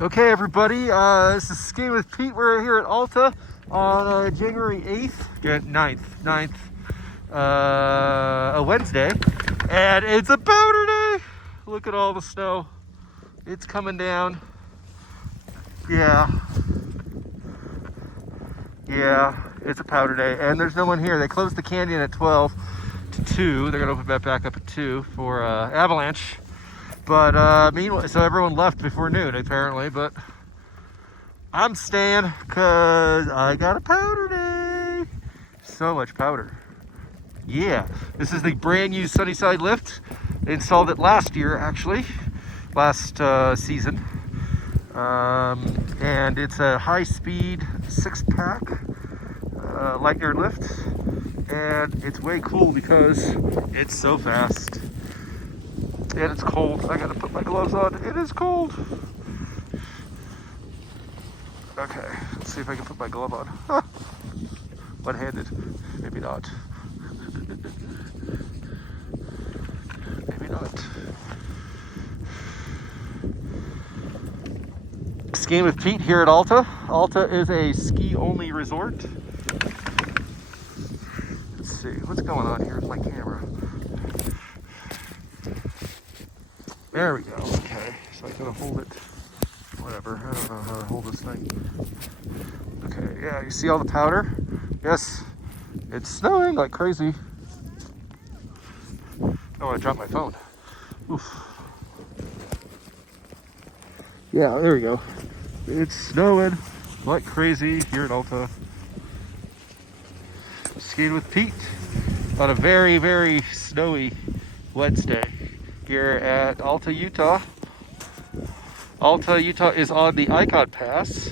Okay, everybody, this is Skiing with Pete. We're here at Alta on January 8th, 9th, a Wednesday, and it's a powder day. Look at all the snow. It's coming down. Yeah, it's a powder day, and there's no one here. They closed the canyon at 12 to 2. They're gonna open that back up at 2 for avalanche. But meanwhile, so everyone left before noon apparently, but I'm staying because I got a powder day. So much powder. Yeah, this is the brand new Sunnyside Lift. They installed it last year, actually, last season. And it's a high-speed 6-pack light air lift, and it's way cool because it's so fast. And it's cold. I gotta put my gloves on. It is cold. Okay, let's see if I can put my glove on. One-handed. Maybe not. Maybe not. Skiing with Pete here at Alta. Alta is a ski-only resort. Let's see, what's going on here with my camera? There we go. Okay, so I gotta hold it. Whatever. I don't know how to hold this thing. Okay, yeah, you see all the powder? Yes, it's snowing like crazy. Oh, I dropped my phone. Oof. Yeah, there we go. It's snowing like crazy here at Alta. Skiing with Pete on a very, very snowy Wednesday here at Alta, Utah. Alta, Utah is on the Ikon Pass.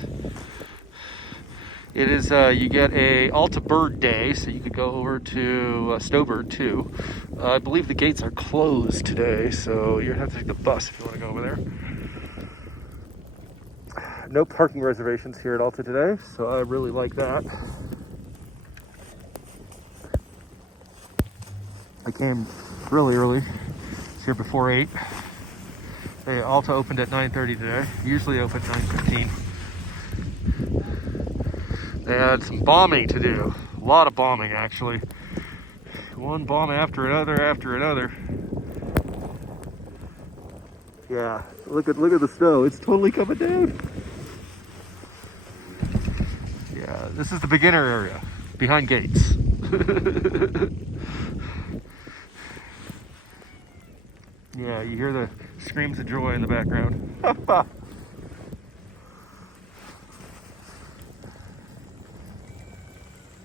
It is, you get a Alta Bird Day, so you could go over to Snowbird too. I believe the gates are closed today, so you're gonna have to take the bus if you want to go over there. No parking reservations here at Alta today, so I really like that. I came really early. It's here before 8. Alta opened at 9:30 today. Usually open at 9:15. They had some bombing to do. A lot of bombing, actually. One bomb after another. Yeah, look at the snow. It's totally coming down. Yeah, this is the beginner area behind gates. Yeah, you hear the screams of joy in the background.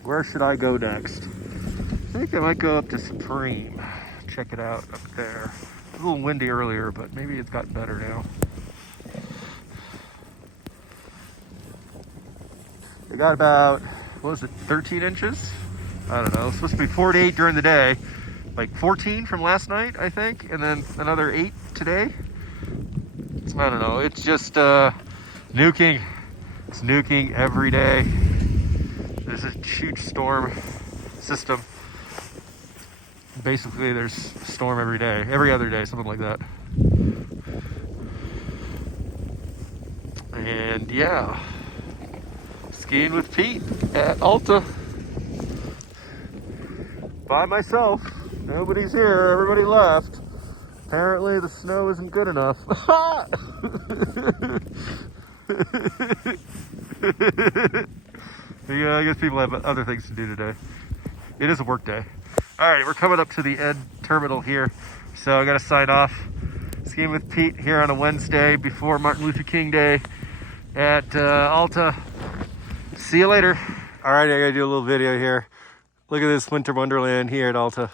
Where should I go next? I think I might go up to Supreme. Check it out up there. It was a little windy earlier, but maybe it's gotten better now. They got about, what was it, 13 inches? I don't know. It's supposed to be 48 during the day. Like 14 from last night, I think, and then another 8 today. I don't know. It's just nuking. It's nuking every day. There's a huge storm system. Basically, there's a storm every day, every other day, something like that. And yeah, skiing with Pete at Alta by myself. Nobody's here. Everybody left. Apparently, the snow isn't good enough. Yeah, I guess people have other things to do today. It is a work day. All right, we're coming up to the end terminal here, so I got to sign off. Skiing with Pete here on a Wednesday before Martin Luther King Day at Alta. See you later. All right, I got to do a little video here. Look at this winter wonderland here at Alta.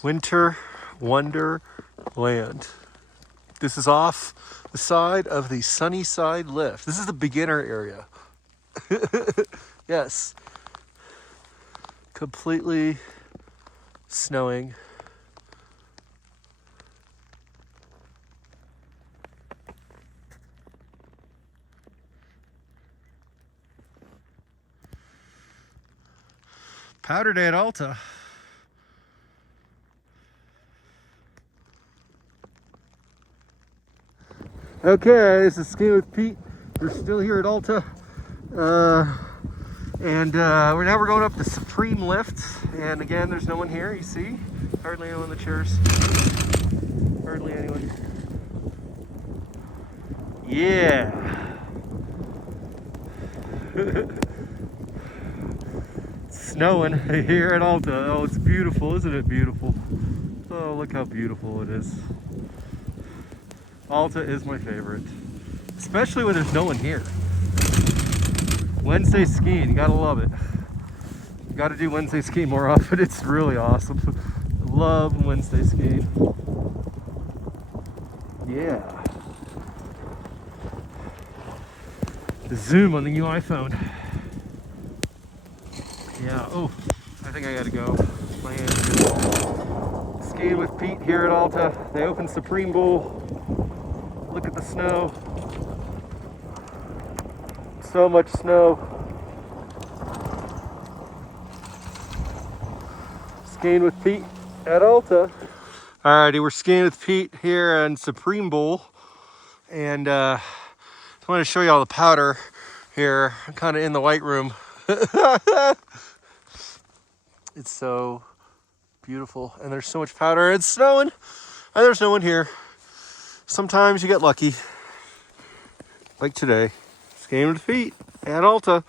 Winter Wonderland. This is off the side of the Sunnyside Lift. This is the beginner area. Yes. Completely snowing. Powder day at Alta. Okay, this is Skiing with Pete. We're still here at Alta. We're going up the Supreme Lift. And again, there's no one here, you see? Hardly anyone in the chairs. Hardly anyone. Yeah. It's snowing here at Alta. Oh, it's beautiful, isn't it beautiful? Oh, look how beautiful it is. Alta is my favorite, especially when there's no one here. Wednesday skiing, you gotta love it. You gotta do Wednesday skiing more often. It's really awesome. I love Wednesday skiing. Yeah. The zoom on the new iPhone. Yeah, oh, I think I gotta go. My hands are skiing with Pete here at Alta. They opened Supreme Bowl. Look at the snow. So much snow. Skiing with Pete at Alta. Alrighty, we're skiing with Pete here on Supreme Bowl. And I want to show you all the powder here. I'm kind of in the white room. It's so beautiful. And there's so much powder. It's snowing. And there's no one here. Sometimes you get lucky. Like today. Skiing with Pete at Alta.